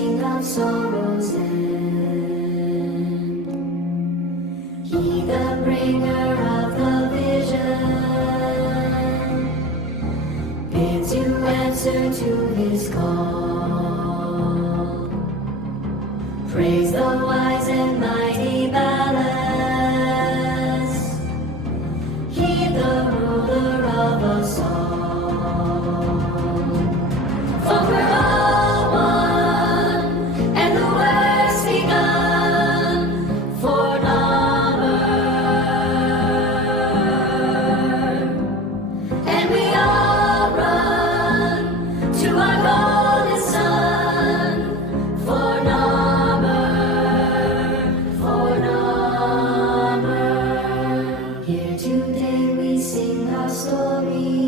sing of sorrow's end. He, the bringer of the vision, bids you answer to his call. Praise the wise and mighty ballads. He, the ruler of us all. For we're all one, and the work's begun for number. And we all run to our golden sun for number, for number. Here today we sing our story.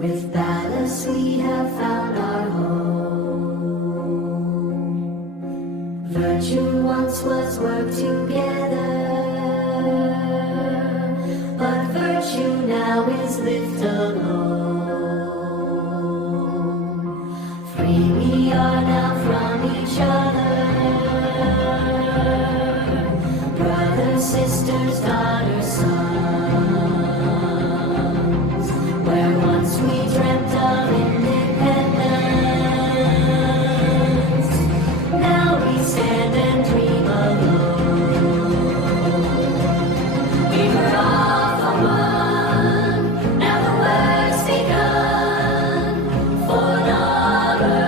With ballast we have found our home. Virtue once was worked together, but virtue now is lived alone. Free we are now from each other, brothers, sisters, daughters, sons, where once we dreamt of independence, now we stand and dream alone. We were all for one, now the work's begun for number.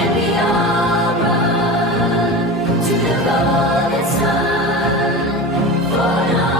And we all run to the golden sun for number.